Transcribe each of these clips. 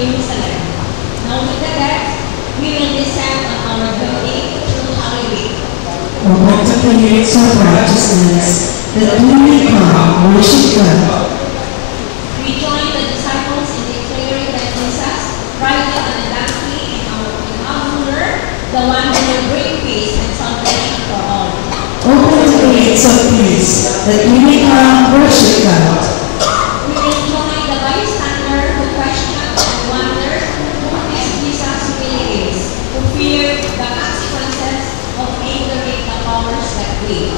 Jerusalem. Now with that, we will descend on our journey through Holy Week. O participants of righteousness, that we may come worship God. We join the disciples in declaring that Jesus, riding on a donkey in our ruler, the one who will bring peace and salvation for all. Open the gates of peace, that we may come worship God. We will join the bystander who questioned and wondered who this Jesus really is, who feared the consequences of ignoring the powers that be.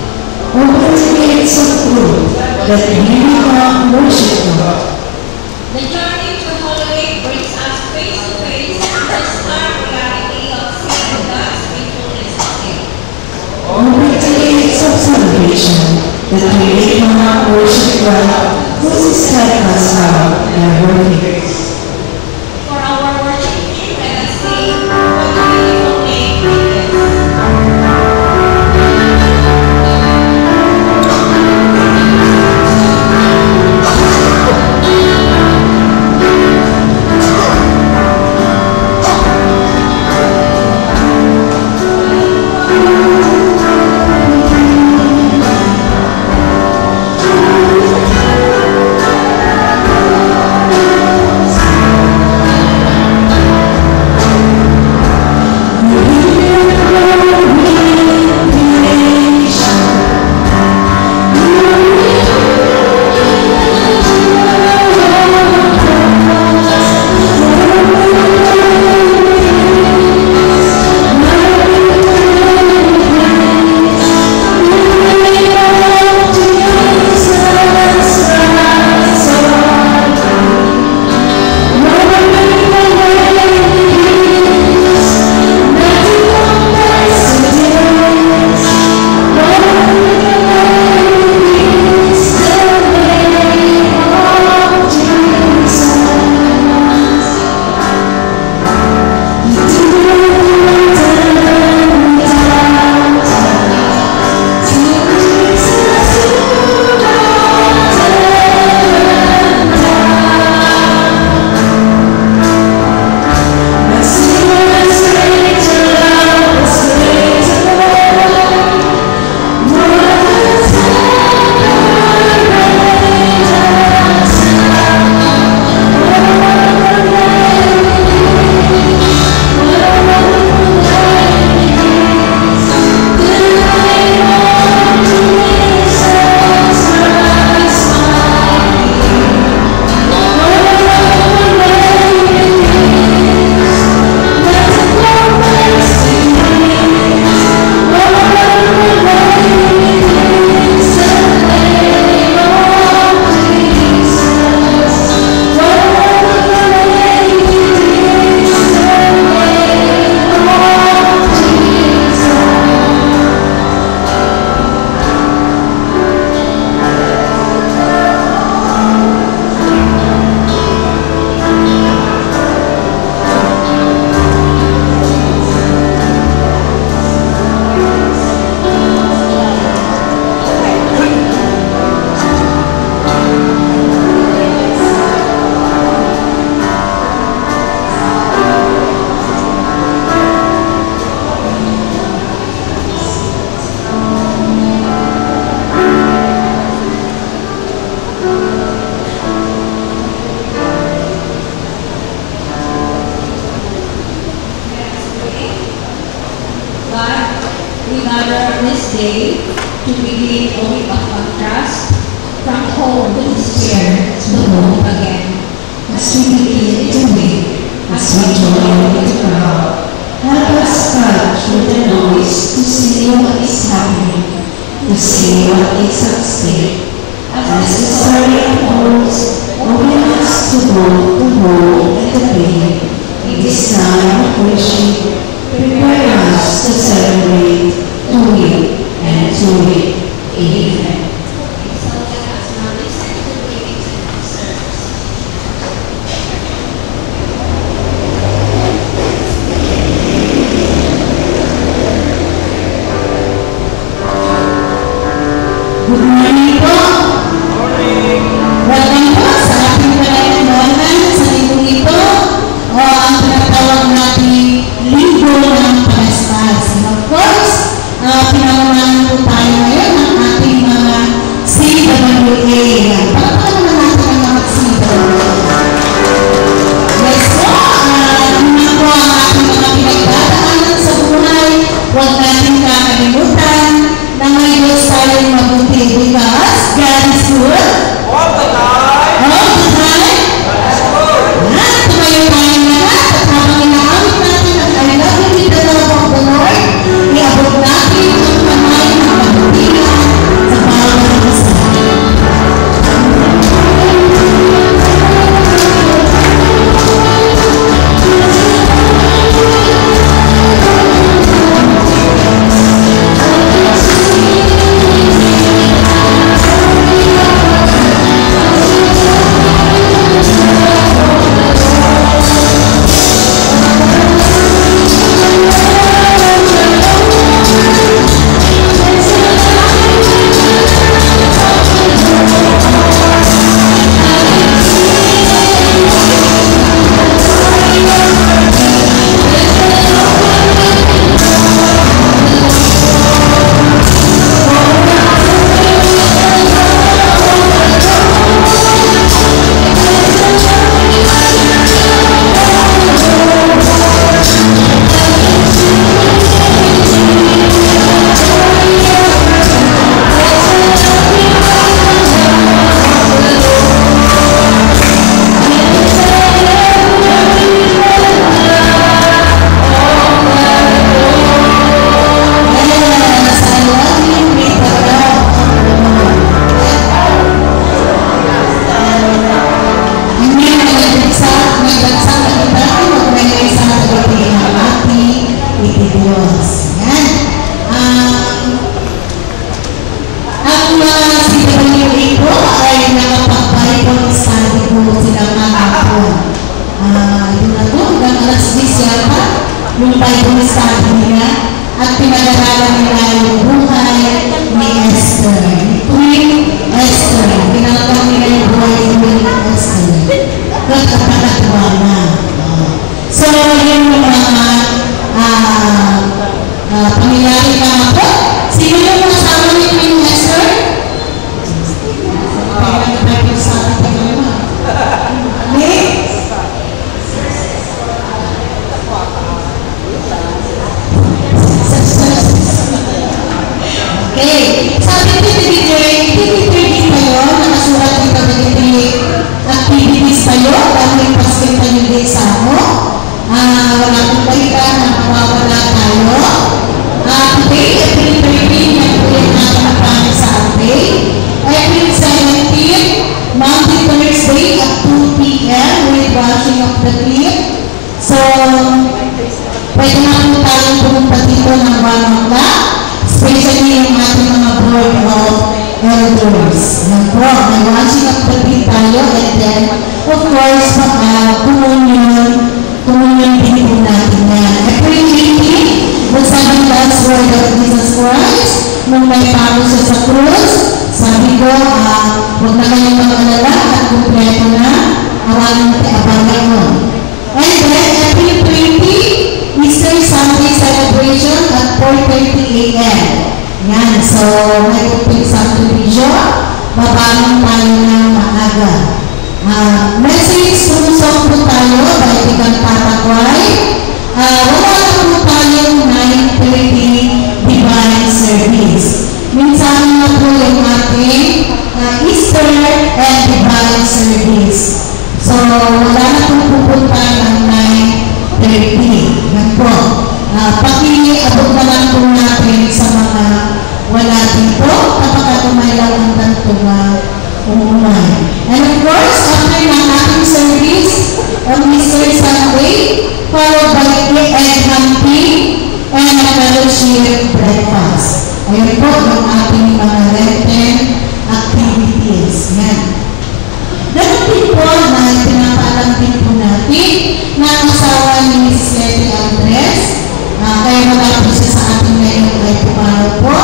Open the gates of truth, that we may come worship God. The journey to Holy Week brings us face to face with the stark reality of seeing God's faithfulness today. Open the gates of salvation, that we may come worship God, who is steadfast love never fails. For our worship team, let us sing what beautiful name it is. Welcome po sa ating palayanan sa lingkong ito. the clip. So, pwede na po tayong pumunta dito ng 1 o'clock, especially yung ating mga board of elders. Yan po, may watching of the clip tayo, and then, of course, communion din po natin yan. Every meeting, kung sabi God's word of Jesus Christ, nung may palo siya sa krus, sabi ko, huwag na kayong mag-alala at kumpleto na, awalan natin abangan mo. And then, April 20, Easter Sunday celebration at 4:30 a.m. Yan, so may kupit sa television, babangon tayo ng maaga. Message song po tayo, Baibigan Tatagway. Wala na po tayong 9:30 divine service. Minsan na po yung ating Easter and divine service. So, wala na po pupunta ng 9:30. Yan po. Paki-abot na lang po natin sa mga wala dito kapag umaylaw ang tantong umumay. And of course, after ng ating service on Easter Sunday, followed by egg hunting and a fellowship breakfast. Ayun po yung ating mga Lenten activities. Yan. Dapat din po na pinapaalam din po natin na ang asawa ni Mrs. Letty Andres, kaya wala po siya sa ating ngayon ay pumaraw po.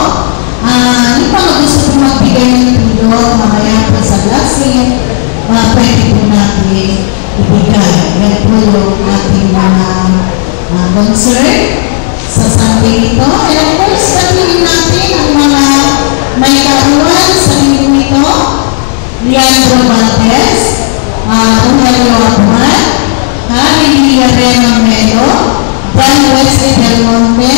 Hindi pa gusto po magbigay ng tulong, mamaya po sa blessing, pwede po natin ibigay. Yan po yung ating mga concern sa Sunday ito. And of course, sabihin natin ang mga may karuan sa linggo ito, Leandro Valdez, Rogelio Abuan, Lilia Reno Melo, Dan Wesley Del Monte,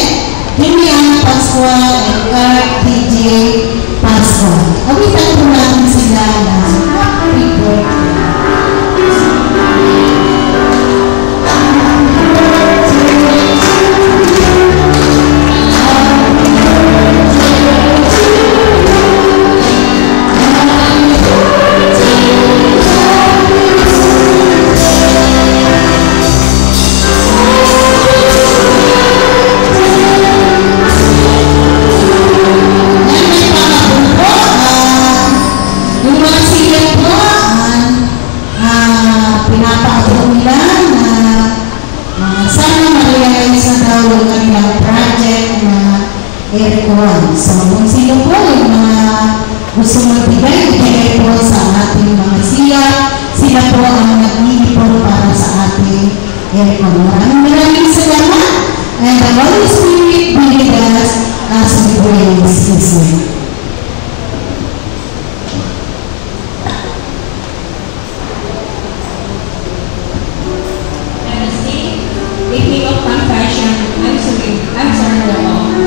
Lilian Pascual, and Clark DJ Pascual. Awitan po natin sila na happy birthday. So, kung sino po yung mga gusto magbigay, ibigay po sa ating mga siya, sila po ang nag-iipon para sa ating aircon. Maraming salamat, and the Holy Spirit be with us as we praise His name. Let us sing the hymn of confession. I'm sorry, Lord.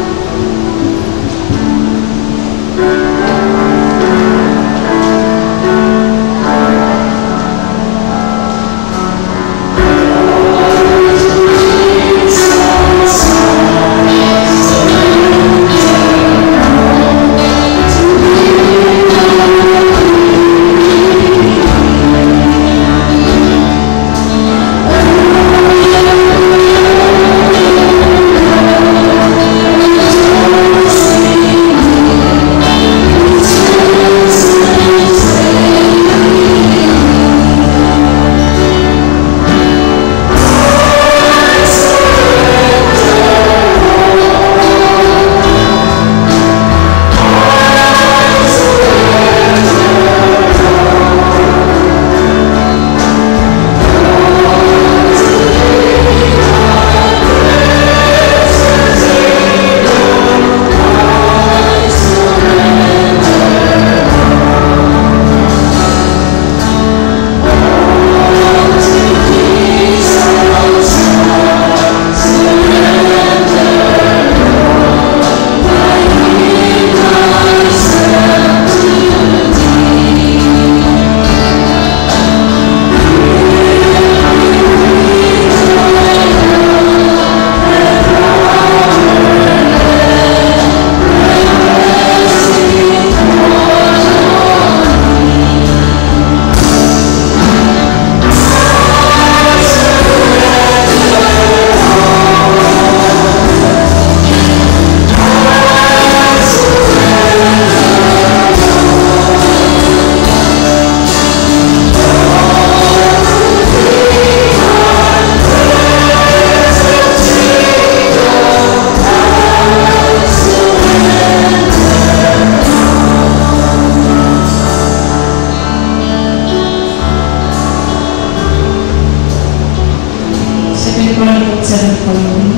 Chronicles 7:14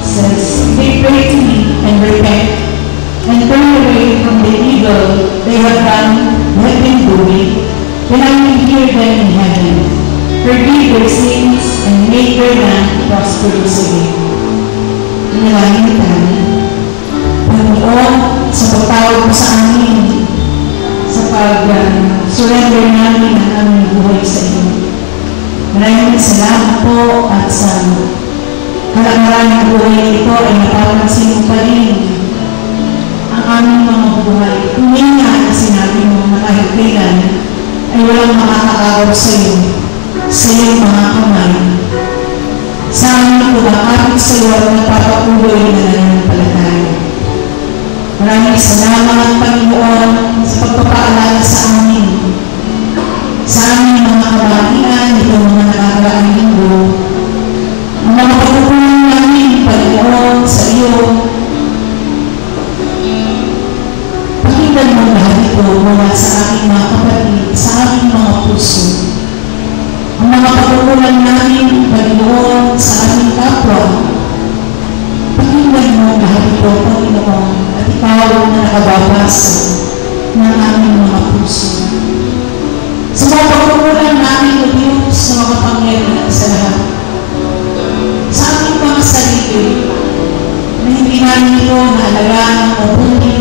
says, "They pray to me and repent and turn away from the evil they have been doing, then I will hear them in heaven, forgive their sins, and make their land prosperous again." Inalangin tayo. Panginoon, sa pagtawag mo sa amin, sa pag-surrender namin ang aming buhay sa iyo. Maraming salamat po at sa kalangaran ng buhay ito ay napapansin mo pa rin ang aming mga buhay. Kung yun nga na sinabi mo na kahit kailan ay walang makakaawa sa iyo, sa iyong mga kamay. Sa amin po ang ating sa iyo at nagpapatuloy na nananampalataya. Maraming salamat, Panginoon, sa pagpapaalala sa amin. Sa aming mga kabaian, itong mga nakakaraang linggo, ang mga pagkukulang namin, Panginoon, sa iyo, pakinggan mo lahat ito mula sa aking mga kapatid, sa aming mga puso. Ang mga pagkukulang namin, Panginoon, sa aming kapwa, pakinggan mo lahat ito, Panginoon, at ikaw na nakababasa ng aming mga puso. Sa mga pagkukulang namin, O Diyos, na makapangyarihan sa lahat, sa aming mga sarili, na hindi namin ito naalagaan o mabuti,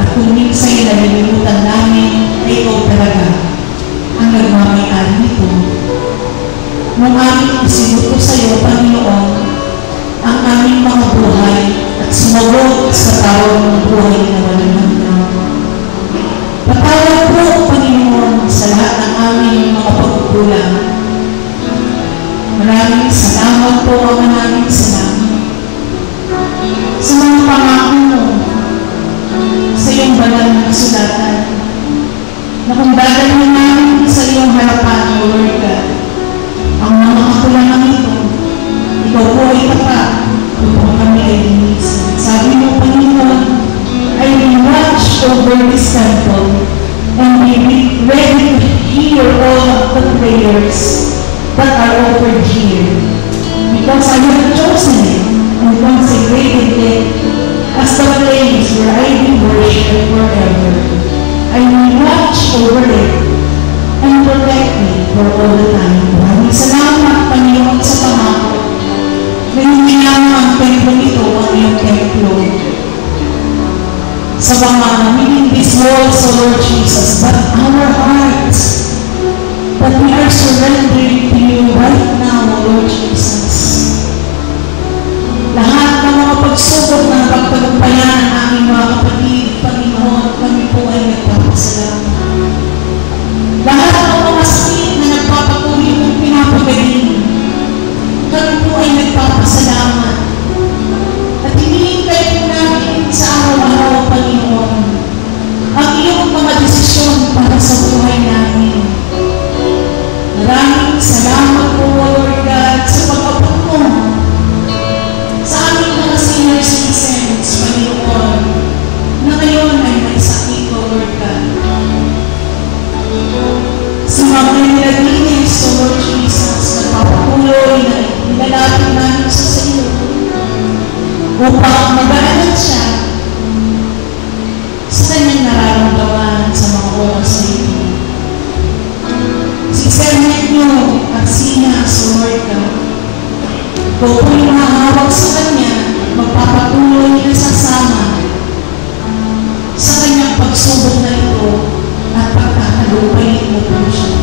at kung minsan nalilimutan namin na ikaw talaga ang nagmamayari nito. Nung aming isinuto sa iyo, Panginoon, ang aming mga buhay at sumagot sa tawag ng buhay na walang hanggan. Patawad po, Panginoon, sa lahat ng aming mga pagkukulang. Maraming salamat po, maraming salamat sa mga pangako mo sa iyong banal na kasulatan na kung dadalhin namin sa iyong harapan, O Lord God, ang mga kakulangan ito, ikaw po ay tapat upang kami ay linisin. Sabi mo, Panginoon, I will watch over this temple and be ready to hear all the prayers that are offered here, because I have chosen it and consecrated it as the place where I will worship forever. I will watch over it and protect it for all the time. Maraming salamat, Panginoon, sa pangako na hindi naman ang templo ito ang iyong templo. Sa mga meaning this walls, O Lord Jesus, but our hearts, that we are surrendering to you right now, O Lord Jesus. Lahat ng mga pagsubok na pagtagumpayan ng aming mga kapatid, Panginoon, kami po ay nagpapasalamat. Lahat ng mga sakit na nagpapatuloy mong pinapagaling, kami po ay nagpapasalamat. At hinihintay po namin sa araw-araw, Panginoon, ang iyong mga desisyon para sa buhay namin. Maraming salamat po, Lord God, sa pag-abot mo sa aming mga senior citizens, Panginoon, na ngayon ay may sakit, O Lord God. Sa mga nilalinis, O Lord Jesus, nagpapakuloy na nilalapit namin sa iyo upang mag-aaral siya sa kanyang nararamdaman sa mga oras na ito. Si Sernet nyo at sinas, O Lord God, kung po'y mahawak sa kanya, magpapatuloy na sasama sa kanyang pagsubok na ito at pagkakalupayin mo po siya.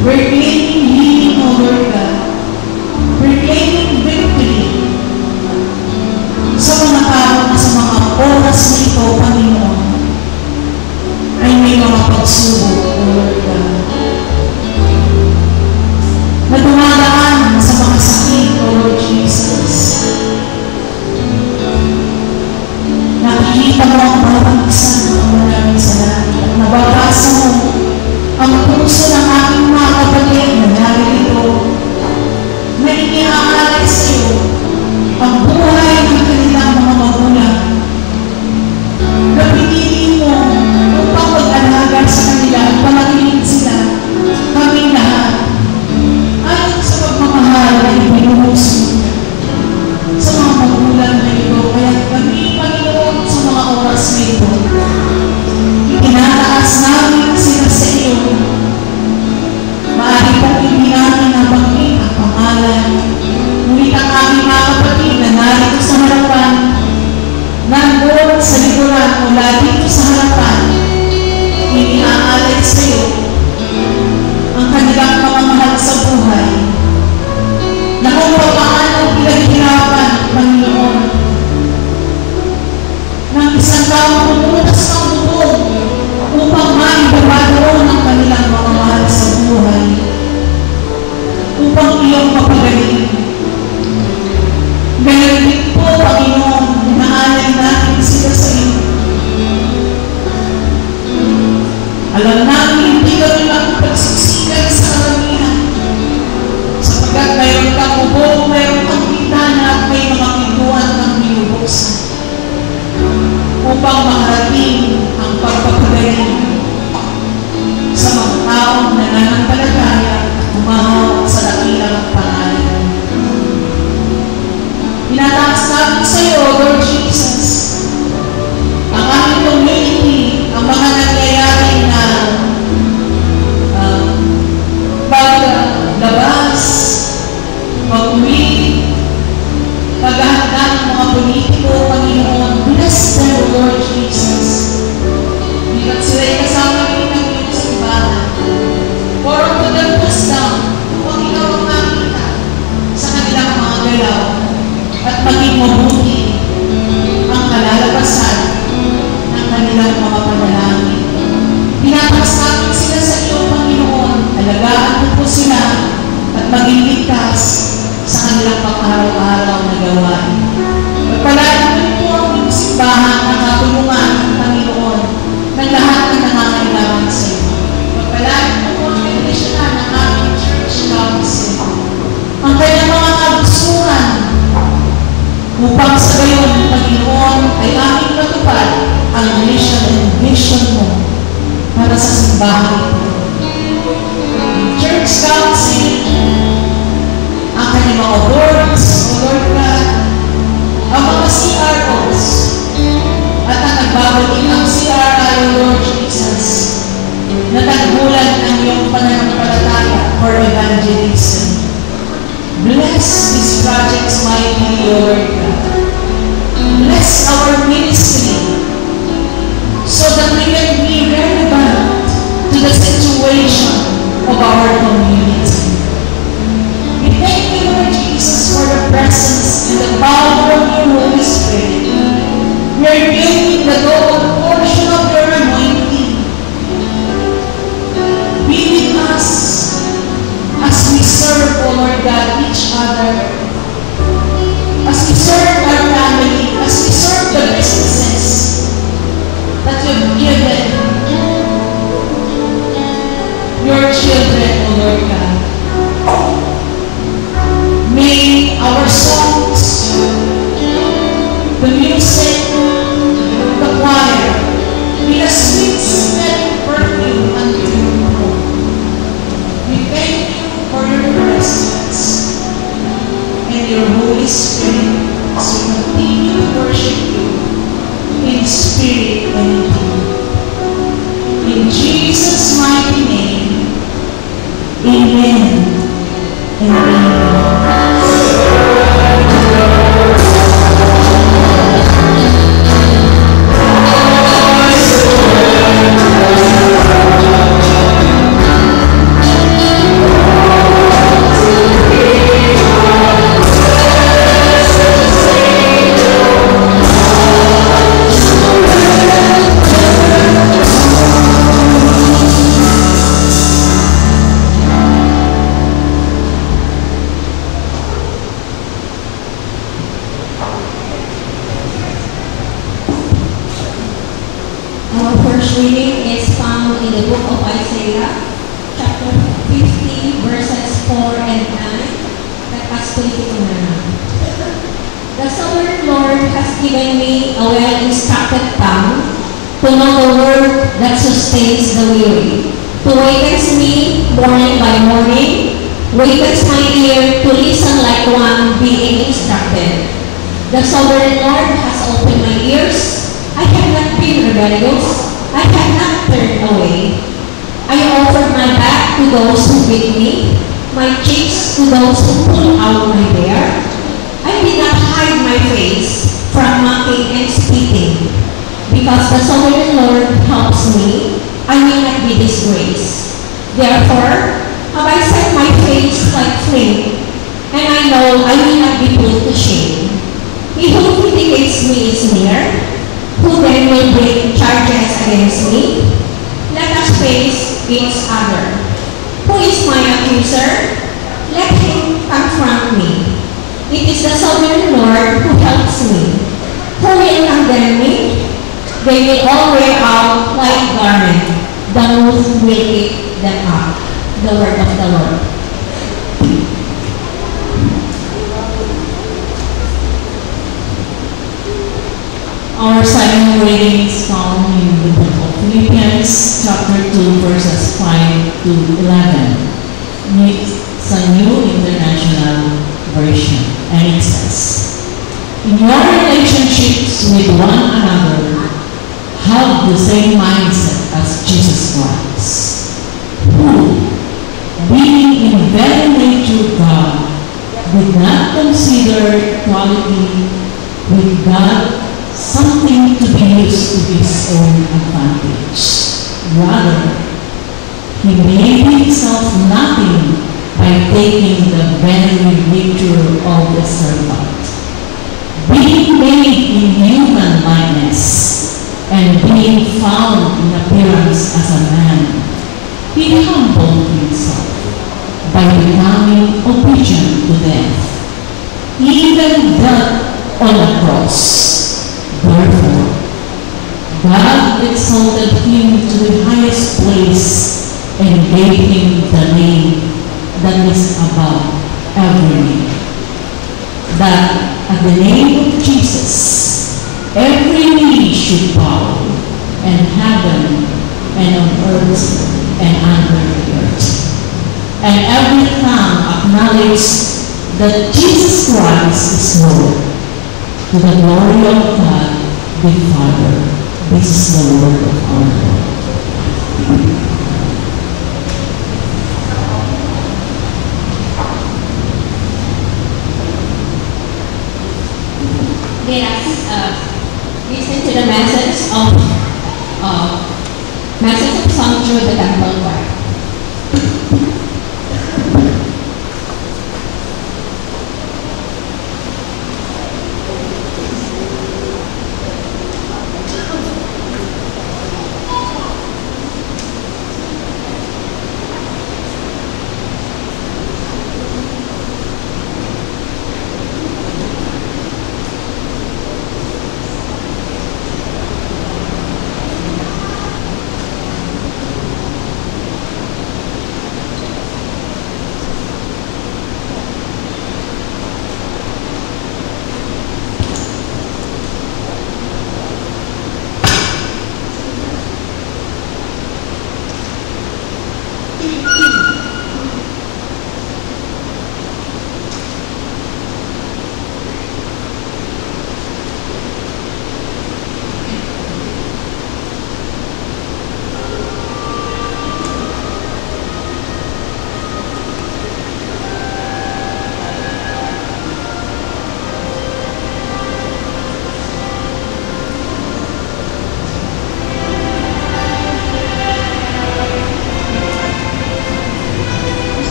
We're claiming healing, O Lord God. We're claiming victory sa mga tao na sa mga oras na ito, Panginoon, ay may mga pagsubok, O Lord God, na dumadaan sa mga sakit, O Lord Jesus. Nakikita mo ang bawat isa ng maraming salamat at nababasa mo ang puso ng aking mga kapatid na narito na iniaalay sa iyo ang buhay ng kanilang mga magulang na pinili mo upang mag-alaga sa kanila at palakihin sila, kami lahat, ayon mula dito sa harapan, iniaalay sa iyo ang kanilang mga mahal sa buhay na kung paano pinaghirapan, Panginoon, ng isang taong pumutas ng bubog upang maibaba doon ang kanilang mga mahal sa buhay upang iyong mapagaling. Ngayon din po, Panginoon, inaalay natin sila sa iyo. Alam namin, hindi kami makapagsiksikan sa karamihan sapagkat mayroon kang bubog, mayroon kang bintana at may mga pintuan kang binubuksan upang makarating ang pagpapagaling sa mga taong nananampalataya at umahawak sa dakilang pangalan. Tinataas namin sa iyo, Lord Jesus, ang aming community, ang mga nangyayari na paglabas, pag-uwi, paghahanda ng mga politiko, Panginoon. Bless them, Lord Jesus. Di ba't sila'y kasama rin ng iyong simbahan? Pour to them wisdom upang ikaw ang makita sa kanilang mga galaw at maging mabuti ang kalalabasan ng kanilang mga panalangin. Pinataas namin sila sa iyo, Panginoon. Alagaan mo po sila at maging ligtas sa kanilang pang-araw-araw na gawain. Pagpalain mo po ang iyong simbahan na katulungan, Panginoon, ng lahat na nangangailangan sa iyo. Pagpalain mo po ang iglesia ng aming church council, ang kanyang mga kagustuhan, upang sa gayon, Panginoon, ay aming matupad ang mission and vision mo para sa simbahan ito. Church council, ang kanyang mga boards, O Lord God, ang mga CROs, at ang nagbabalik ang CRI, O Lord Jesus, na tagbulan ng iyong pananampalataya for evangelism. Bless these projects, mighty Lord God. Bless our ministry so that we can be relevant to the situation of our community. We thank you, Lord Jesus, for the presence and the power of your Holy Spirit. We are giving the double portion of your anointing. Be with us as we serve, O Lord God, each other, as we serve our family, as we serve the businesses that you've given your children, O Lord God. May our songs, the music, the choir, be a sweet-smelling perfume unto your throne. We thank you for your presence and your Holy Spirit as we continue to worship you in spirit and in truth. In Jesus' mighty name, amen and amen. Our first reading is found in the book of Isaiah, chapter 50, verses 4 and 9. Nagpastulito ko na lang. The sovereign Lord has given me a well-instructed tongue to know the word that sustains the weary, to wakens me morning by morning, wakens my ear to listen like one being instructed. The sovereign Lord has opened my ears. I have not been rebellious. I have not turned away. I offered my back to those who beat me, my cheeks to those who pull out my hair. I did not hide my face from mocking and spitting. Because the sovereign Lord helps me, I will not be disgraced. Therefore, have I set my face like flint, and I know I will not be put to shame. He who vindicates me is near. Who then will bring charges against me? Let us face each other. Who is my accuser? Let him confront me. It is the sovereign Lord who helps me. Who will condemn me? They will all wear out like garment. The moth will eat them up. The word of the Lord. Our second reading is found in the book of Philippians, chapter 2, verses 5 to 11. It's a New International Version, and it says, "In your relationships with one another, have the same mindset as Jesus Christ, who, being in very nature God, did not consider equality with God something to be used to his own advantage. Rather, he made himself nothing by taking the very nature of a servant. Being made in human likeness and being found in appearance as a man, he humbled himself by becoming obedient to death, even death on the cross. Therefore, God exalted him to the highest place and gave him the name that is above every name, that at the name of Jesus every knee should bow, in heaven and on earth and under the earth, and every tongue acknowledge that Jesus Christ is Lord, to the glory of God the Father. This is the word of our Lord. Let us listen to the message of song through the temple choir.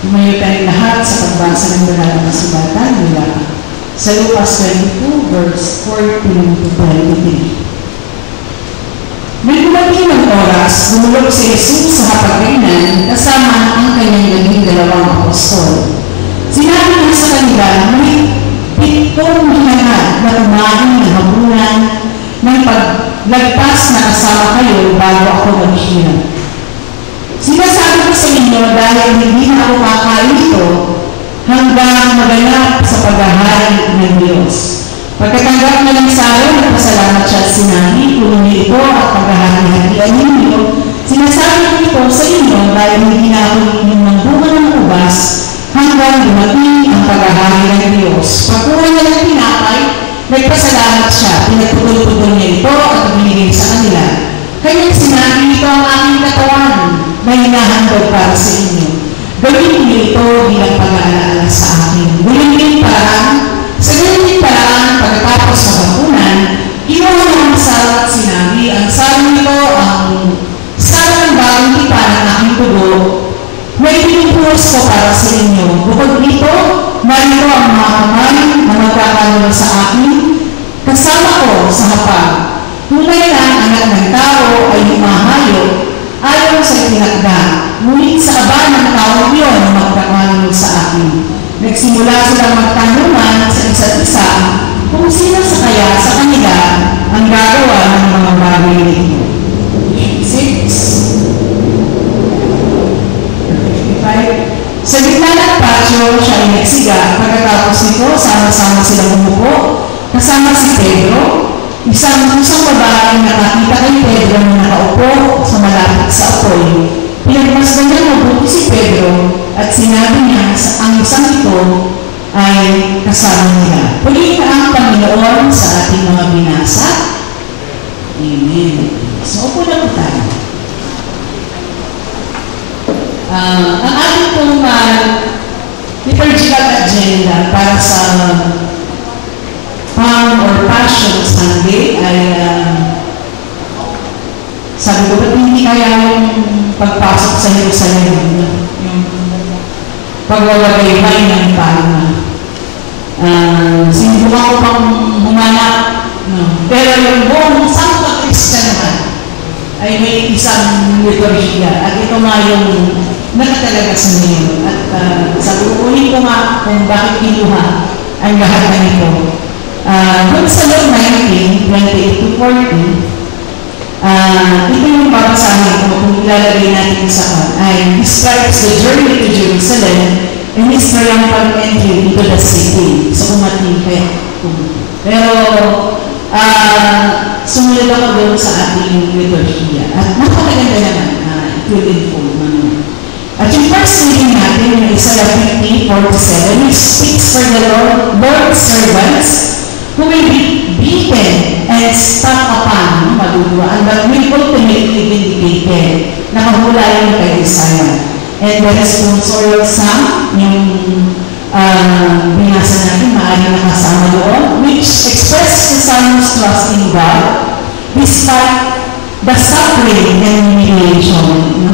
Tumayo tayong lahat sa pagbasa ng banal na kasulatan mula sa Lucas 22, verse 14 to 23. May dumating ng oras, dumulog si Jesus sa hapagkainan kasama ang kanyang naging dalawang apostol. Sinabi niya sa kanila, may pitong hinangad na kumain ng habunan ng paglagpas na kasama kayo bago ako maghihirap. Sinasabi ko sa inyo dahil hindi na ako kakain ito hanggang maganap sa paghahari ng Diyos. Pagkatanggap na ng sayo, nagpasalamat siya at sinabi, kung hindi ito at paghahari-harian ninyo, sinasabi ko ito sa inyo dahil hindi na ako inyong ng bunga ng ubas hanggang dumating ang paghahari ng Diyos. Pagkuha niya ng tinapay, nagpasalamat siya, pinagputol-putol niya ito at binigay sa kanila. Kaya sinabi, ito ang aking katawan na hinahandog para sa inyo. Gawin niyo ito bilang pag-aalaala sa akin. Guling-guling paraan, sa guling-guling paraan, pagkatapos sa hapunan, kinuha niya ang saro at sinabi, ang saro nito ang saro ng bagong tipan ng aking tugo na ipinupos ko para sa inyo. Bukod dito, narito ang mga kamay na magkakalala sa akin, kasama ko sa hapag. Tunay na ang anak ng tao ay humahayo ayaw sa itinakda, ngunit sa aba ng tao yun magkakalala sa akin. Nagsimula silang magtanungan sa isa't isa kung sino sa kaya sa kanila ang gagawa ng mga bagay nito. 6. Sa gitna ng patio, siya ay nagsiga. Pagkatapos nito, sama-sama silang umupo, kasama si Pedro, isang babae na nakakita kay Pedro na nakaupo sa malapit sa apoy. Pinagmasdan niya mabuti si Pedro at sinabi niya ang isang ito ay kasama nila. Pagiging ang Panginoon sa ating mga binasa. Amen. So, upo na po tayo. Ang ating pong liturgical agenda para sa Palm or Passion Sunday ay sabi ko, ba't hindi kaya yung pagpasok sa Jerusalem, yung pagwawagaybay ng palma. Sinubukan ko pang humanap, no? Pero yung buong Sangka Christian naman ay may isang liturgia at ito nga yung nakatalaga sa ngayon. At sabihin ko nga kung bakit kinuha ang lahat na ito. Doon sa Luke 19, 28 to 40, ito yung babasahin ko kung ilalagay natin sa ay describes the journey to Jerusalem and his triumphal entry into the city. So, kumating kaya. Pero, sumunod ako doon sa ating liturgia. At napakaganda naman, it will inform naman. At yung first reading natin, yung Isaiah 50:47, which speaks for the Lord's servants who will be beaten and stuck upon, maduduaan, but will ultimately vindicated. Nakahula yun kay Isaiah. And the responsorial psalm, yung binasa natin, maaaring nakasama doon, which expresses the psalm's trust in God despite the suffering and humiliation. No?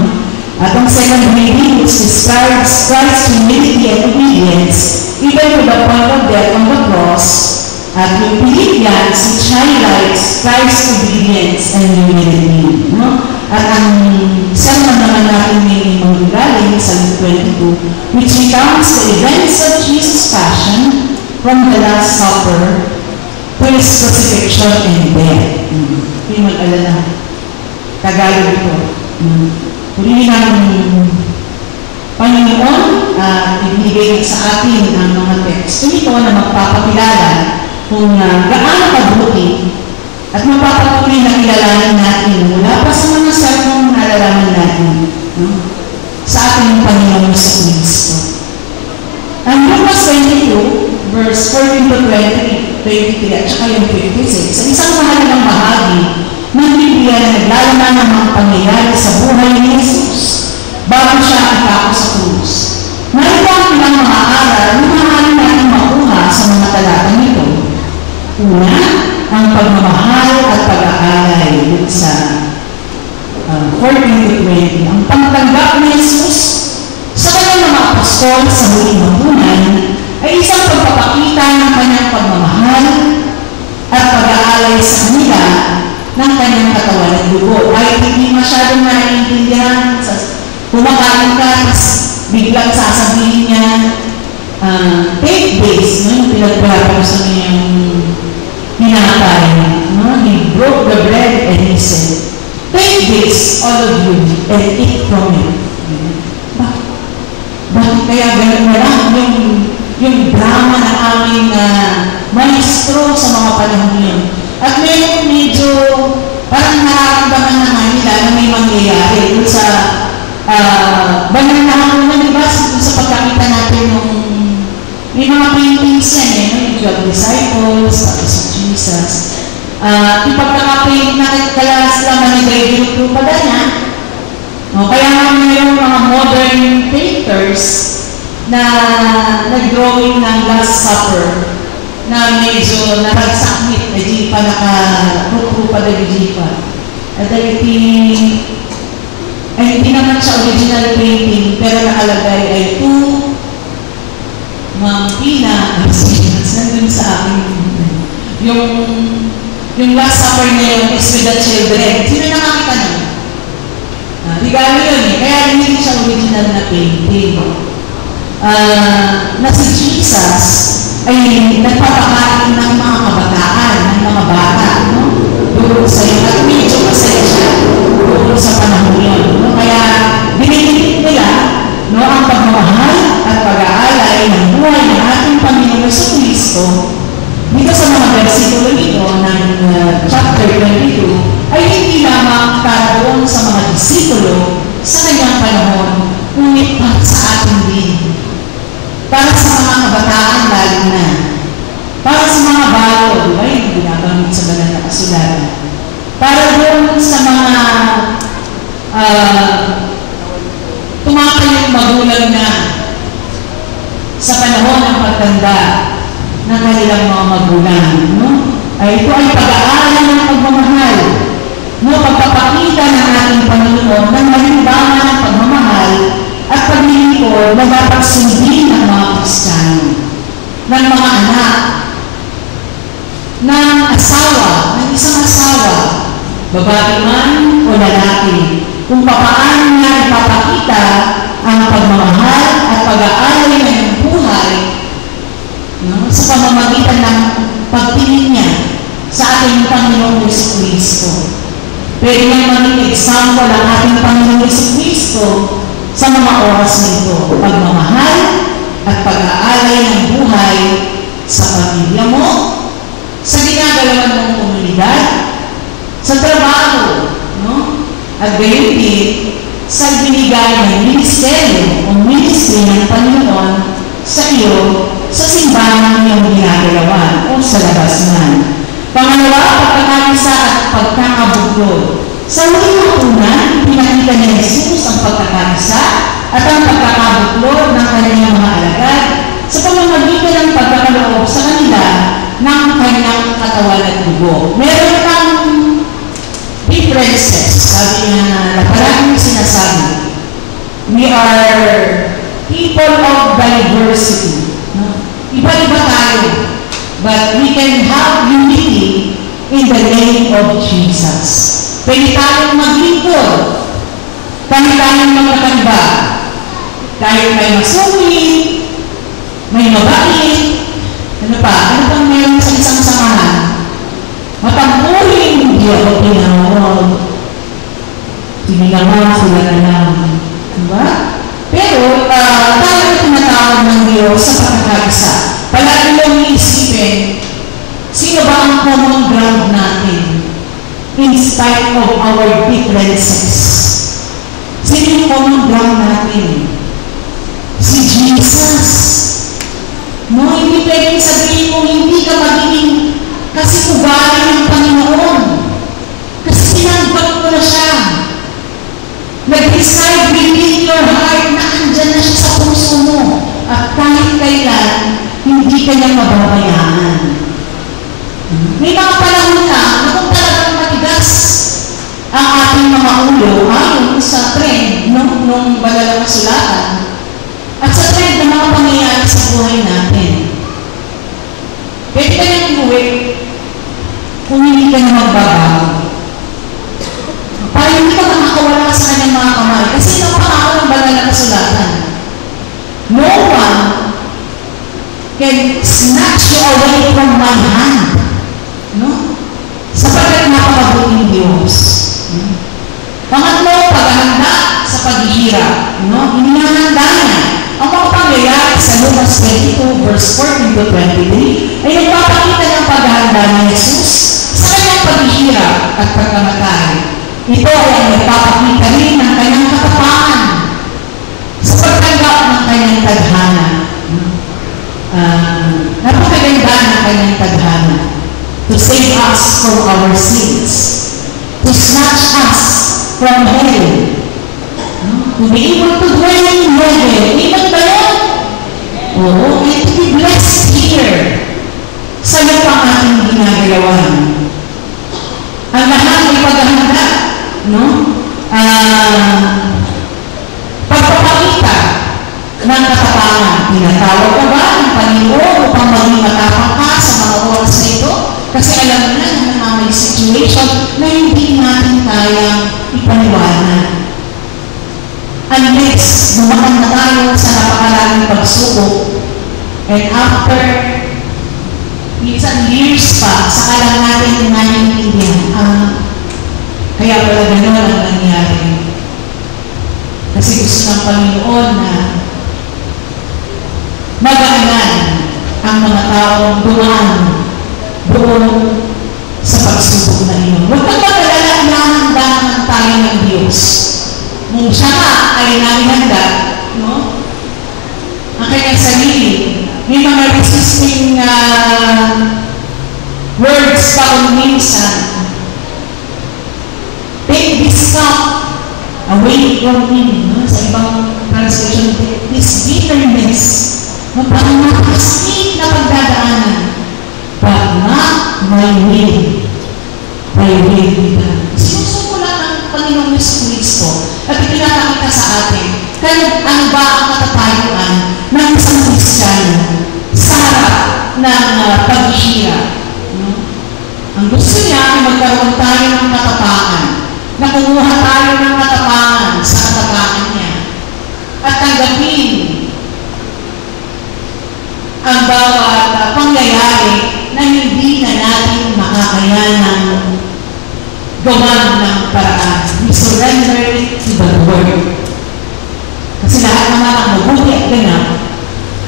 At ang second reading, which describes Christ's humility and obedience, even to the point of death on the cross, at yung Philippians, which highlights Christ's obedience and humility. No? At ang sermon naman natin may galing sa Luke 22, which recounts the events of Jesus' passion from the Last Supper to His crucifixion and death. Hindi mag-alala. Tagalog ito. Purihin ang Panginoon ibigay sa atin ang mga teksto nito na magpapakilala kung gaano kabuti at mapapatuloy na kilalanin natin mula pa sa mga sermong nalalaman natin sa ating Panginoon sa Kristo. Ang Lucas 22, verse 14 to 23 at saka yung 56, sa isang mahalagang bahagi ng Biblia na naglalaman ng mga pangyayari sa buhay ni Jesus bago siya itako sa krus. Narito ang ilang mga aral na maaari natin makuha sa mga talata nito. Una, ang pagmamahal at pag-aalay sa 14 to 20. Ang pagtanggap ni Jesus sa kanyang mga apostol apostol sa huling hapunan ay isang pagpapakita ng kanyang pagmamahal at pag-aalay sa kanila ng kanyang katawan at dugo. Kahit hindi masyadong naiintindihan, kumakain ka, tapos biglang sasabihin niya, take this, no? Yung pinagpapalo sa niyang hinatay. No? He broke the bread and he said, take this, all of you, and eat from it. Bakit kaya ganun na lang yung drama ng aming maestro sa mga panahon yun? At medyo parang nararamdaman naman nila na may mangyayari dun sa banal na hapunan, diba? Sa pagkakita natin may mga paintings yan yung 12 disciples, tapos si Jesus. Ipagkakapaint natin kaya sila manigay yung pala niya. Kaya nga yung mga modern painters na nag-drawing ng Last Supper na medyo naragsakmit na di pa naka-rupa na di pa. At hindi naman siya original painting, pero nakalagay ay two Pina, nandun sa akin. Yung Last Supper na yun is with the children. Sino nakakita nun? Regalo yun kaya hindi siya original na painting. Na si Jesus ay nagpapakain ng mga kabataan, ng mga bata, no? Doon sa iyo. At medyo masaya siya doon sa panahon yun. No? Kaya binigit nila ang pagmamahal at pag-aalay ng buhay ng ating Panginoon Jesucristo dito sa mga versikulo nito ng chapter 22 ay hindi lamang karoon sa mga disipulo sa kanyang panahon, ngunit para sa ating din. Para sa mga kabataan lalo na. Para sa mga bago, di ba? Yung binabanggit sa banal na kasulatan. Para doon sa mga tumakayong magulang na sa panahon ng pagtanda ng kanilang mga magulang. No? Ay ito ay pag-aaral ng pagmamahal. No, pagpapakita ng ating Panginoon ng malimbangan ng pagmamahal at paglilingkod na dapat sundin ng mga Kristiyano, ng mga anak, ng asawa, ng isang asawa, babae man o lalaki, kung paano niya ipapakita ang pagmamahal at pag-aalay ng buhay sa pamamagitan ng pagtingin niya sa ating Panginoong Jesucristo. Pwede niyang maging example ang ating Panginoong Jesucristo sa mga oras nito. Pagmamahal at pag-aalay ng buhay sa pamilya mo, sa ginagawa mong komunidad, sa trabaho, no? At gayon din sa binigay ng ministeryo o ministry ng Panginoon sa iyo sa simbahan niyong ginagawa o sa labas man. Pangalawa, pagkakisa at pagkakabuklod. Sa huling hapunan, pinakita ni Jesus ang pagkakisa at ang pagkakabuklod ng kanyang mga alagad sa pamamagitan ng pagkakaloob sa kanila ng kanyang katawan at dugo. Meron kang differences, sabi nga na parang sinasabi. We are people of diversity. Iba-iba tayo. But we can have unity in the name of Jesus. Pwede tayong maglingkod. Pwede tayong magkakaiba. Kahit may masungit, may mabait, ano pa? Ano pang meron sa isang samahan? Matampuhin, hindi ako tinawag. Tininawa sila na lang. Diba? Pero, tayo tinatawag ng Diyos sa pagkakaisa. Palagi lang iisipin, sino ba ang common ground natin in spite of our differences? Sino yung common ground natin? Si Jesus. No, hindi pwedeng sabihin mo, hindi ka magiging kasi ugali ng Panginoon. Kasi sinagbat ko na siya. Nag-decide within your heart na andyan na siya sa puso mo. At kahit kailan, hindi ka niya mababayaan. May mga panahon na kung talagang matigas ang ating mga ulo, ayon sa trend nung banal na kasulatan. At sa trend sa buhay natin. Pwede ka nang umuwi kung hindi ka na magbabago. Para hindi ka makakawala sa kanyang mga kamay. Kasi napakako ng banal na kasulatan. No one can snatch you away from my hand. No? Sapagkat napakabuting Diyos. Pangatlo, paghahanda sa paghihirap. No? Hinihanda niya. Ang mga pangyayari sa Lucas 22, verse 14 to 23, ay nagpapakita ng paghahanda ni Jesus sa kanyang paghihirap at pagkamatay. Ito ay ang nagpapakita rin ng kanyang katapangan sa pagtanggap ng kanyang tadhana. Napakaganda ng kanyang tadhana to save us from our sins, to snatch us from hell, to be able to dwell in heaven. Iman ba yun? Oo, and to be blessed here. Sa iyo pa ang ating ginagalawan. Ang lahat ay paghahanda, no? Pagpapakita ng katapangan. Tinatawag ka ba ng Panginoon upang maging matapang ka sa mga oras na ito? Kasi alam mo na may situation na hindi natin kayang ipaniwanan. Unless dumakan na tayo sa napakaraming pagsubok, and after minsan years pa, saka lang natin naiintindihan, kaya pala gano'n ang nangyari. Kasi gusto ng Panginoon na magaanan ang mga taong dumaan doon sa pagsubok na iyon. Huwag kang mag-alala, inahandahan tayo ng Diyos. Kung siya nga ay naihanda, no? Ang kanyang sarili, may mga resisting words pa kung minsan. Take this cup away from me. No? Sa ibang translation, this bitterness, parang napakasakit na pagdadaanan. But not my will, my will be done. Sinusumula ng Panginoong Kristo at ipinapakita sa atin kaya ano ba ang katatayuan ng isang Kristiyano sa harap ng paghihirap. No? Ang gusto niya ay magkaroon tayo ng katapangan, na kumuha tayo ng katapangan sa katapangan niya at tanggapin ang bawat pangyayari na hindi na natin makakayanan gawan ng paraan. We surrender it to the Lord. Kasi lahat naman ang mabuti at ganap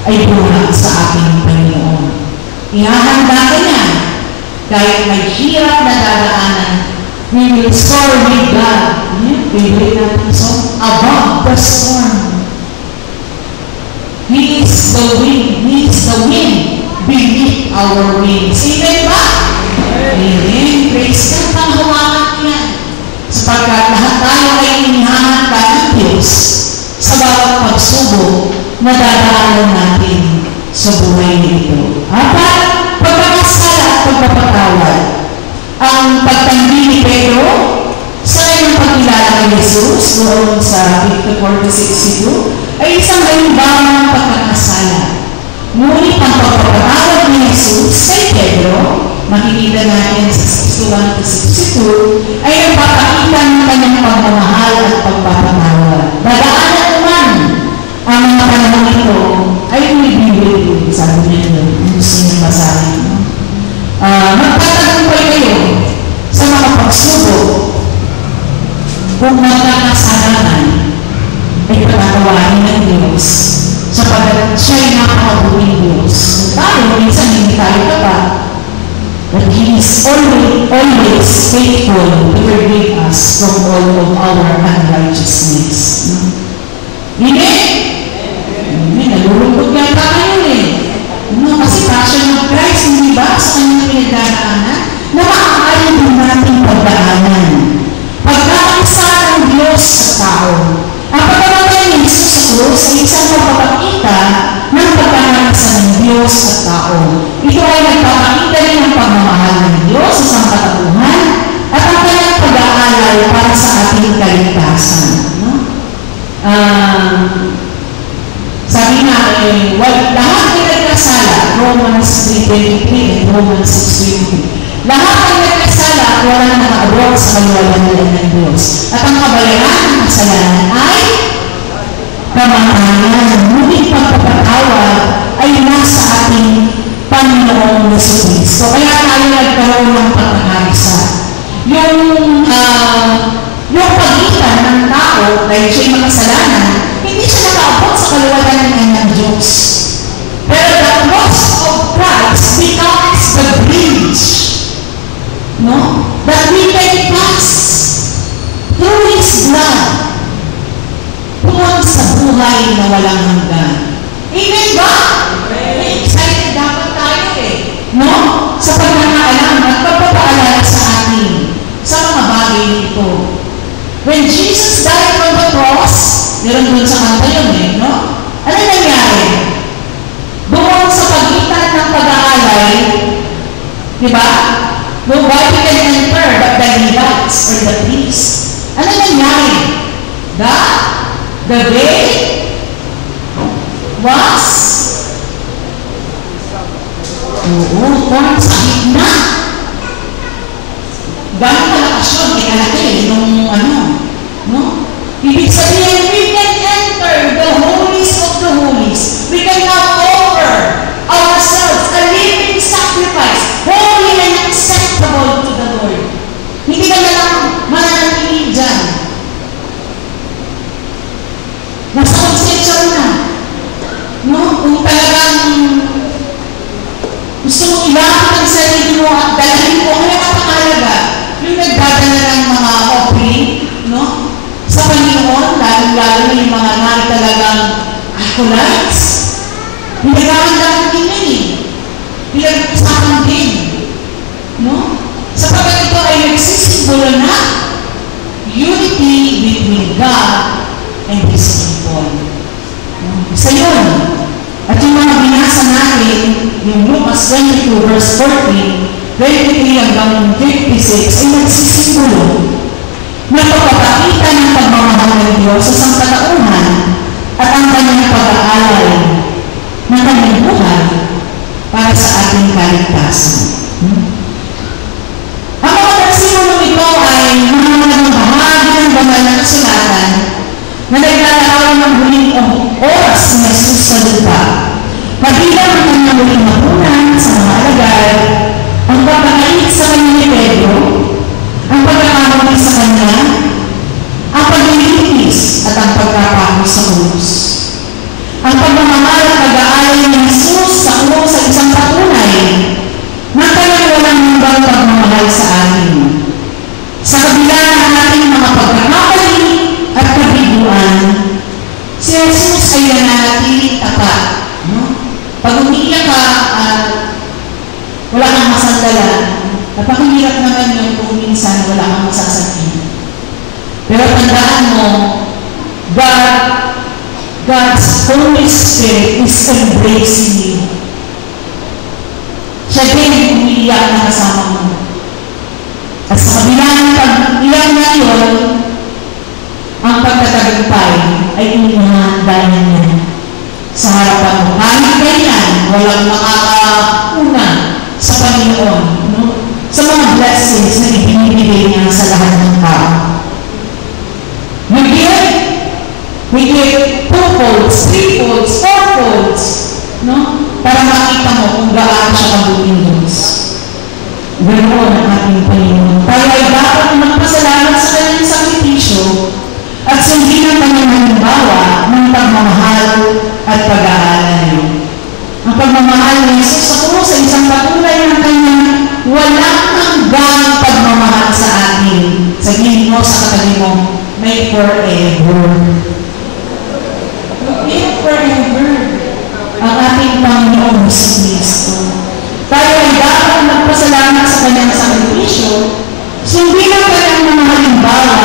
ay buha sa ating Panginoon. Ihahanda ka niya kahit may hirap na dadaanan. We will soar with God. Favorite natin song, above the storm. He is the wind. He is the wind beneath our wings. Amen ba? Amen. Praise God. Panghawakan niya. Sapagkat lahat tayo ay inihahanda ng Diyos sa bawat pagsubok na dadaanan natin sa buhay nito. Apat, pagkakasala at pagpapatawad. Ang pagtanggi ni Pedro sa kanyang pagkilala kay Jesus doon sa 54-62 ay isang halimbawa ng pagkakasala. Ngunit ang pagpapatawad ni Jesus kay Pedro, makikita natin sa 61-62, ay nagpapakita ng kanyang pagmamahal at pagpapatawad. Dadaanan naman ang mga panahon ito ay umibigay, sabi niya doon, gusto niyang basahin. Magtatagumpay kayo sa mga pagsubok kung magkakasalanan ay patatawarin ng Diyos sapagkat siya'y napakabuting Diyos. Tayo, minsan hindi tayo tapat, but He is always faithful to forgive us from all of our unrighteousness. Amen? Amen. Nalulungkot nga tayo eh. No, kasi passion of Christ, hindi ba sa kanyang pinagdadaanan na maaari din natin pagdaanan. Pagkakisa ng Diyos sa tao. Ang pagkamatay ni Jesus sa krus ay isang pagpapakita ng pagkakasa ng Diyos sa tao. Ito ay nagpapakita rin ng pagmamahal ng Diyos sa sangkatauhan at ang kanyang pag-aalay para sa ating kaligtasan. No? Sabi nga, lahat nagkasala, Romans 3:23 and Romans 6:23. Lahat ay nagkasala at wala na nakaabot sa kaluwalhatian ng Diyos. At ang kabayaran ng kasalanan ay kamatayan. Ngunit pagpapatawad ay nasa ating Panginoong Jesucristo. Kaya tayo nagkaroon ng pagkakaisa. Yung pagitan ng tao dahil siya'y makasalanan, hindi siya nakaabot sa kaluwalhatian ng Diyos. Pero the cross of Christ becomes the bridge, no? That we can pass through His blood tungo sa buhay na walang hanggan. Amen ba? Excited dapat tayo no? Sa pagkakaalam at pagpapaalala sa atin sa mga bagay nito. When Jesus died on the cross, meron dun sa kanta yun no? Ano nangyari? Doon sa pagitan ng pag-aalay, di ba? Nobody can enter but the Levites or the priests. Ano nangyari? The veil was torn sa gitna. Gano'ng malakas yun? Kalaki nung no? Ibig sabihin, we can enter the holies of the holies. We can now offer ourselves a living sacrifice, holy and acceptable to the Lord. Hindi ka na lang mananatili dyan. Nasa konsensya na. No? Kung talagang gusto mong ilapit ang sarili mo at dalahin mo, ano napakalaga? Yung nagdadala ng mga offering, no? Sa Panginoon, lalo-lalo na yung mga nari talagang acolytes. Pinagahan din yan pinag-usapan din. No? Sapagkat ito ay nagsisimbolo na unity between God and His people. Isa yun. At yung mga binasa natin, yung Lucas 22 verse 14, 23 hanggang 56, ay nagsisimbolo na pagpapakita ng pagmamahal ng Diyos sa sangkatauhan at ang kanyang pag-aalay ng kanyang buhay para sa ating kaligtasan. Ang mga testimonong ito ay mga bahagi ng banal na kasulatan na naglalarawan ng huling oras ng Jesus sa lupa. Kabilang ang kanyang huling hapunan sa mga alagad, ang pagkakait sa kanya ni Pedro, ang pagkakamali sa kanya, ang paglilitis at ang pagkapako sa krus. Ang pagmamahal at pag-aalay ni Jesus sa krus sa isang patunay na kanyang walang hanggang pagmamahal sa atin. Sa kabila ng ating mga pagkakamali at kabiguan, si Jesus ay nananatiling tapat. No? Pag umiiyak ka at wala kang masandalan, napakahirap naman yung kung minsan wala kang masasakin. Pero tandaan mo, God's Holy Spirit is embracing you. Siya din umiiyak na kasama mo. At sa kabilang pag-iyak na yun, ang pagtatagumpay ay inihanda niya sa harapan mo. Kahit ganyan, walang makakauna sa Panginoon, no? Sa mga blessings na ibinibigay niya sa lahat ng tao. We give 2 folds, 3 folds, 4 folds, no? Para makita mo kung gaano siya kabuting Diyos. Ganoon ang ating Panginoon. Tayo ay dapat magpasalamat sa kanyang sakripisyo at sundin ang kanyang halimbawa ng pagmamahal at pag-aalay. Ang pagmamahal ni Jesus sa krus sa isang patunay ng kanyang walang hanggang pagmamahal sa atin. Sabihin mo sa katabi mo, may forever. May forever. Ang ating Panginoon Jesucristo. Tayo ay dapat magpasalamat sa kanyang sakripisyo, sundin ang kanyang mga halimbawa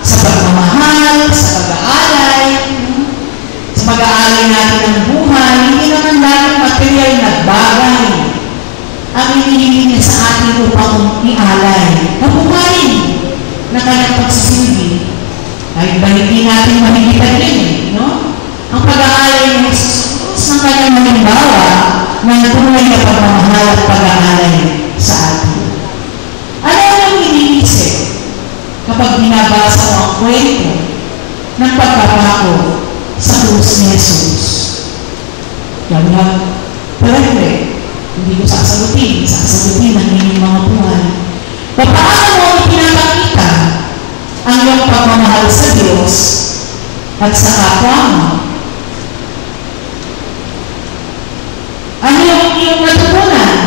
sa pagmamahal, sa pag-aalay, sa pag-aalay natin ng buhay, hindi naman laging material na bagay ang hinihingi niya sa atin upang ialay. Nabuhayin na kanyang pagsisilbi. Kahit ba hindi natin mahigitan din, no? Ang pag-aalay ng Jesus ng kanyang halimbawa pagpako sa krus ni Jesus. Yan lang. Pero hindi ko sasagutin ang inyong mga buhay. Paano mo pinapakita ang iyong pagmamahal sa Diyos at sa kapwa mo? Ano yung iyong natutunan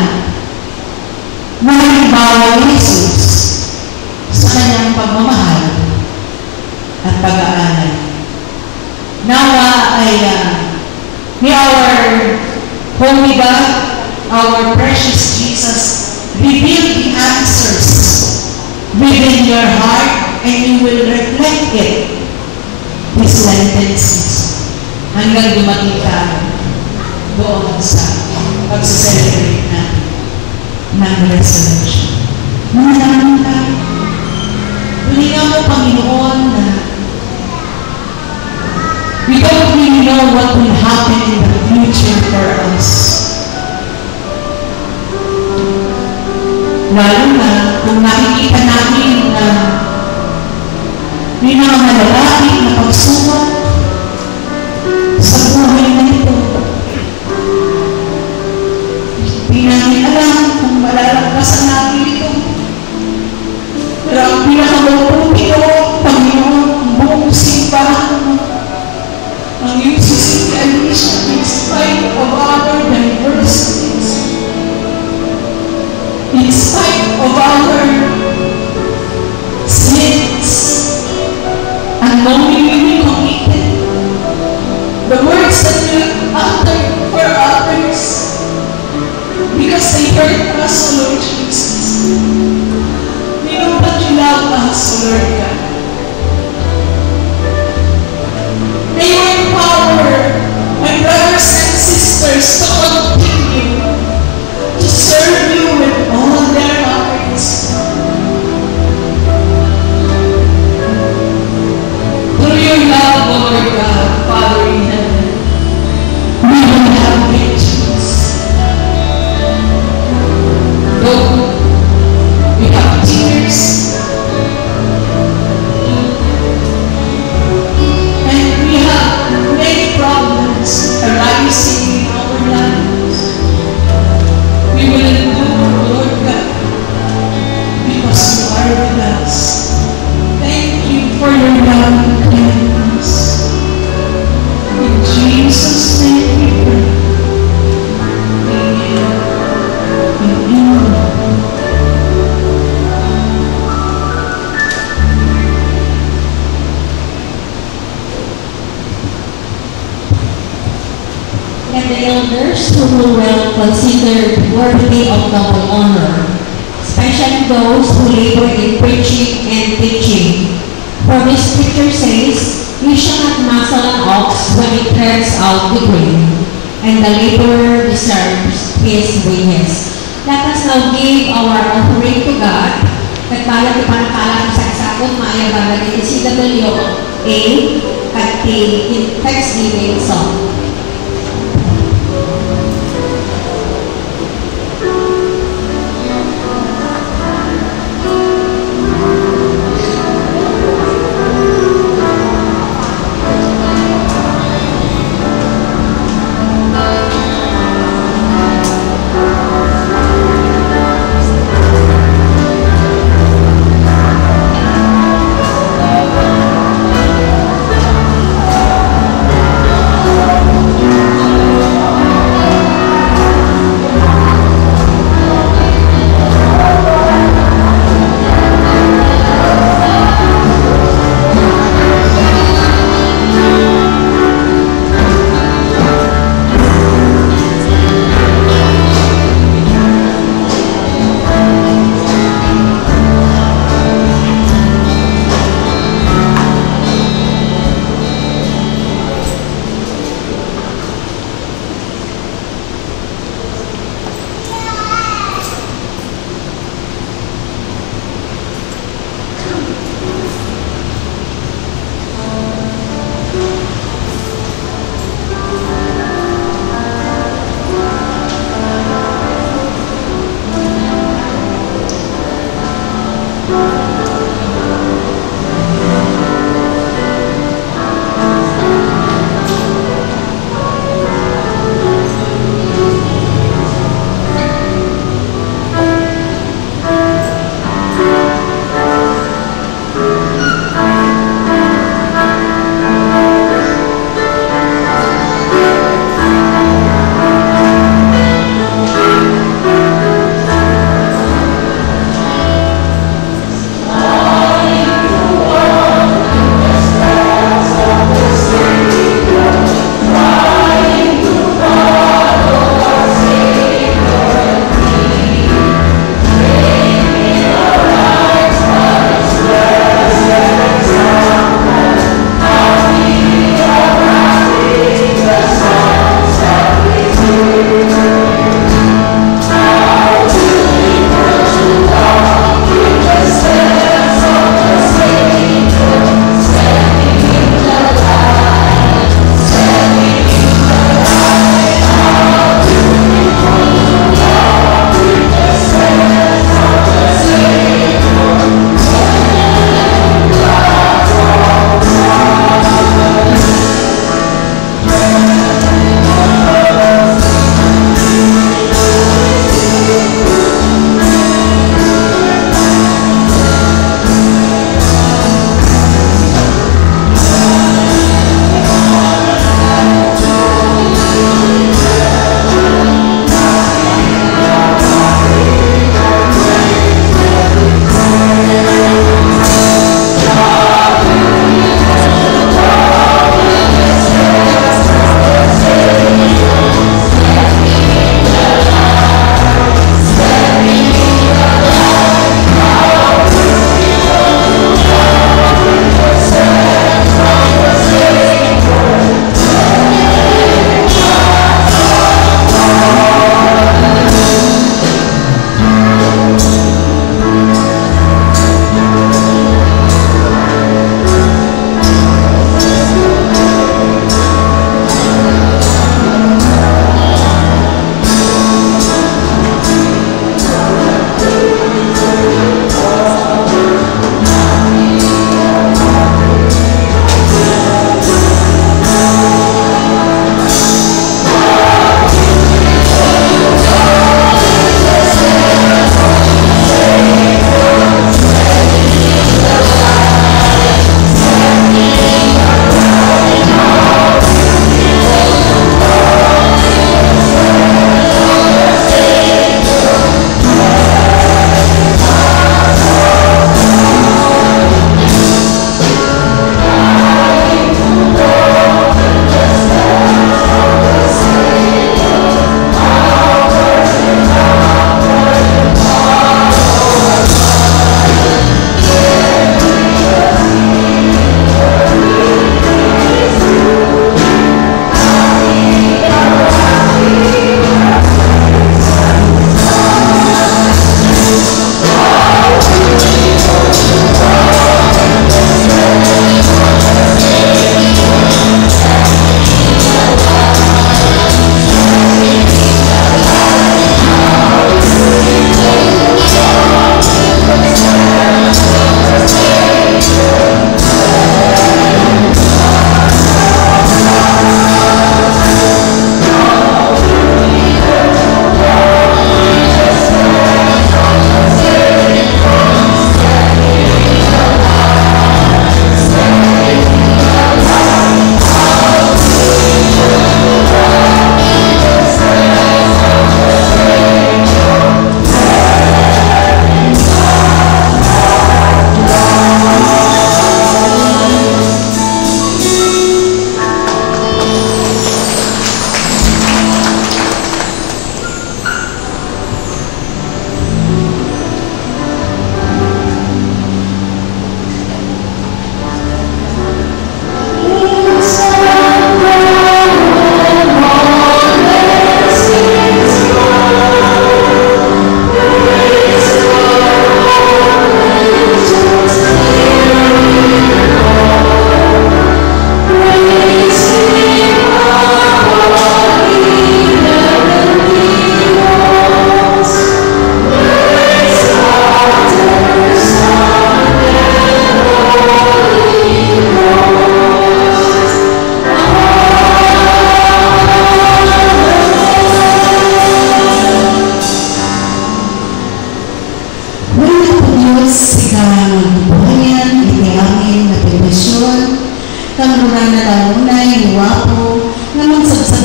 na halimbawa ni Jesus sa kanyang pagmamahal at pag-aaral? Nawa ay may our Holy God, our precious Jesus, reveal the answers within your heart and you will reflect it this Lenten season hanggang dumating ka doon sa pag-celebrate natin ng resurrection. Manalangin tayo. Hulingan mo, Panginoon, na we don't really know what will happen in the future for us. Lalo na kung nakikita natin na may mga malalapit na pagsubok sa buhay na ito. Hindi namin alam kung malalagpasan natin ito. Pero ang pinakabuti ko, Panginoon, ang buong simbahan mo, ang UCC Alicia, in spite of our diversities, in spite of our sins, unknowingly committed, the words that we uttered for others, because they hurt us, O Lord Jesus. We know that you love us, O Lord God. May you empower my brothers and sisters to continue to serve you with all their hearts. Through your love, O Lord God, Father in heaven, we will have victories. Though we have tears, and we have many problems arising in our lives, we will endure, Lord God, because you are with us. Thank you for your love and kindness. In Jesus' name we pray. Amen. Amen. Let the elders who will consider worthy of double honor, especially those who labor in preaching and teaching. For this scripture says, "You shall not muzzle an ox when it treads out the grain, and the laborer deserves his wages." Let us now give our offering to God. Kagbalag ipanakalan sa isagot maayo bagay ni CWA at in Thanksgiving song.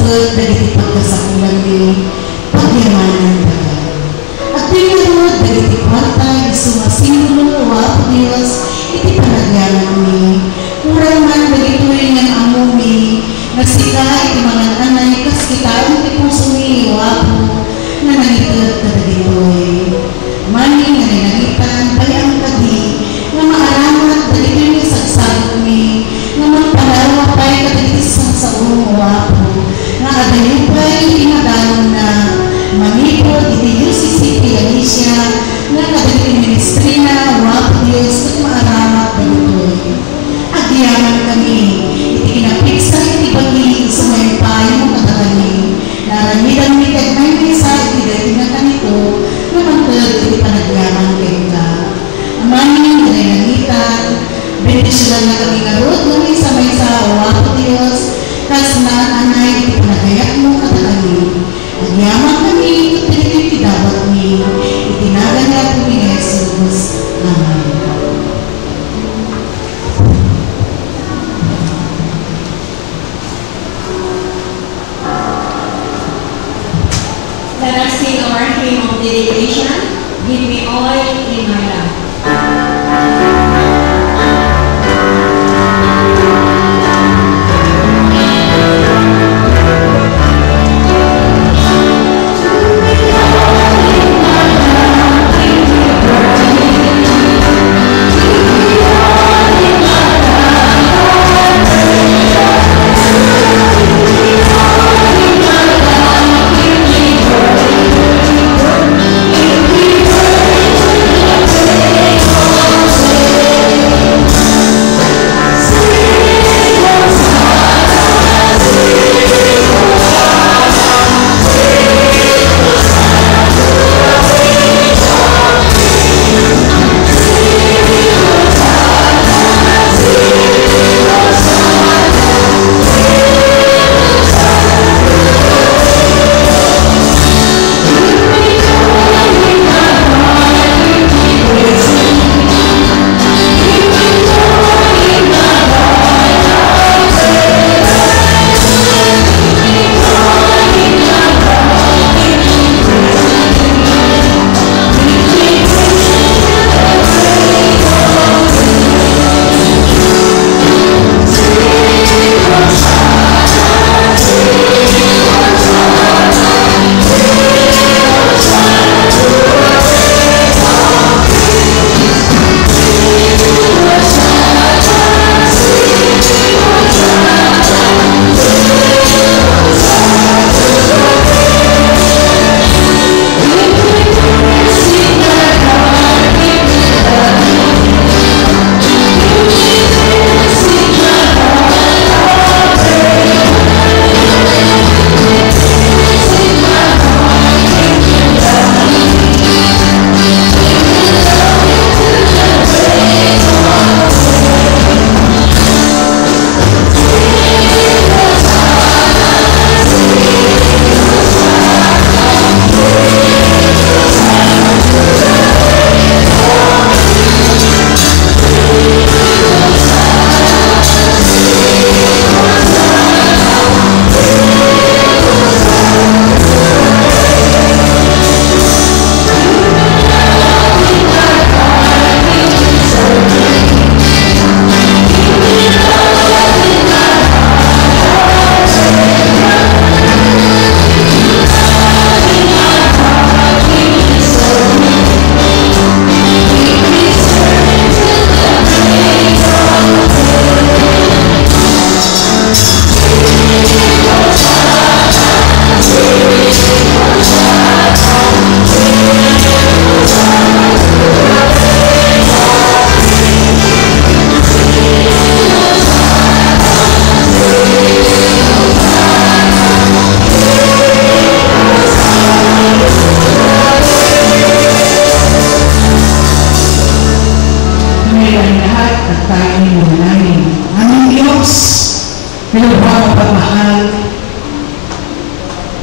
pagod, dagiti pagkasakulan ni pagyamanan daga. At pinarod, dagiti kwarta, sumasimulo, wapo Diyos, iti panagyaman mi. Kurang man, dagito'y ng amumi, nagsika iti mga anay, kas kita, iti puso mi, wapo, na nangitod na dagito'y. Mani nga ninangitan, bayang kadi, nga maaramat, dagito'y nagsagsagot mi, nga magpalawa pa'y katitisang sa wapo, nga adayin pa'y inadalong na, manipod, iti UCC Alicia, nga kadating ministry na, wapo Diyos, at maaramat dagito'y. Agyaman kami, iti kinapiksa iti pag-iing sumayin tayo mo katakani, naramidan mi kagmay misa iti dati na kanito, na mantag iti panagyaman kayo ka. Amanin, nangitan, bendisyonan na kami karot, nami sa may sa wapo Diyos, kas na anay iti panagayak mo katakani. Agyaman kami, iti dawat mi, itinagan niya po ni Jesus. Amen. Let us sing our hymn of dedication, Give Me Oil in My Lamp.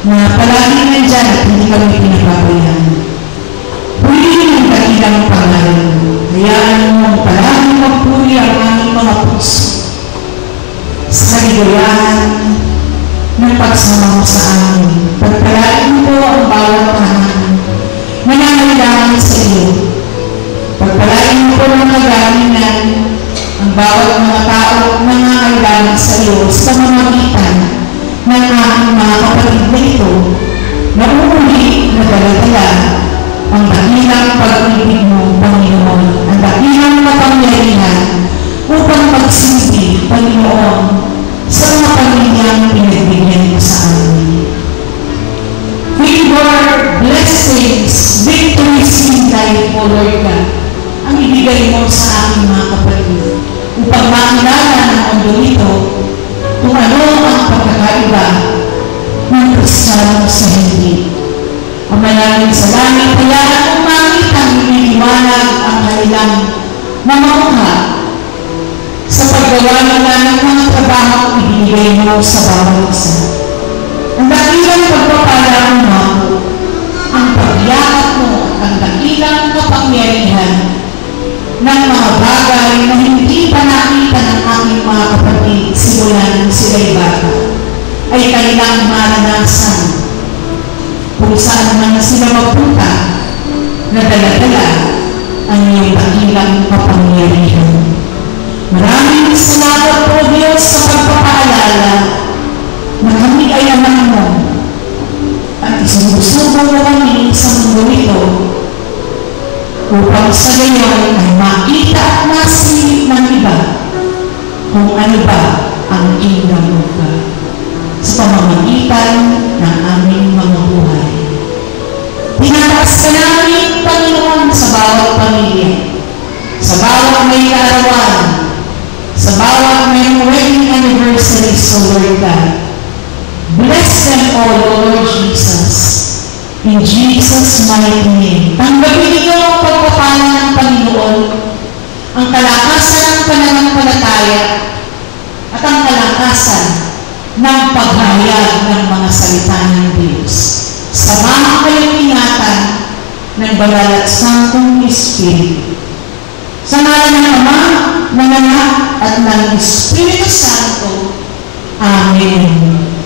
na palagi nandyan at hindi kami pinapabayaan. Purihin ang dakilang pangalan. Hayaan mo palagi magpuri ang aming mga puso sa kaligayahan ng pagsama mo sa pamamagitan ng aking mga kapatid na ito na umuwi na dala-dala ang dakilang pag-ibig mo, Panginoon, ang dakilang kapangyarihan upang magsilbi, Panginoon, sa mga pamilyang pinagbigyan mo sa amin. With your blessings, victories in life, O Lord God, ang ibigay mo sa aking mga kapatid upang makilala ng mundo ito kung ano ang pagkakaiba ng Kristiyano sa hindi. Ang maraming salamat kaya at umangit ang iniiwanag ang kanilang mga mukha sa paggawa ng mga trabaho ibigay mo sa bawat isa. Ang dakilang pagpapala mo, ang pagyakap mo at ang dakilang kapangyarihan ng mga bagay na hindi pa nakita ng aking mga kapatid simulan sila'y bata ay kanilang maranasan kung saan man sila magpunta na dala-dala ang iyong dakilang kapangyarihan. Maraming salamat po Diyos sa pagpapaalala na kami ay anak mo at isinusubo mo kami sa mundo ito upang sa gayon ay makita at masilip ng iba kung ano ba ang kingdom mo ka sa pamamagitan ng aming mga buhay. Tinataas ka namin, Panginoon, sa bawat pamilya, sa bawat may kaarawan, sa bawat may wedding anniversary, so Lord God. Bless them all, O Lord Jesus. In Jesus' mighty name. Tanggapin niyo ang pagpapala ng Panginoon, ang kalakasan ng pananampalataya, at ang kalakasan ng paghayag ng mga salita ng Diyos. Samahan kayong ingatan ng banal at santong Espiritu. Sa ngalan ng Ama, ng Anak, at ng Espiritu Santo. Amen.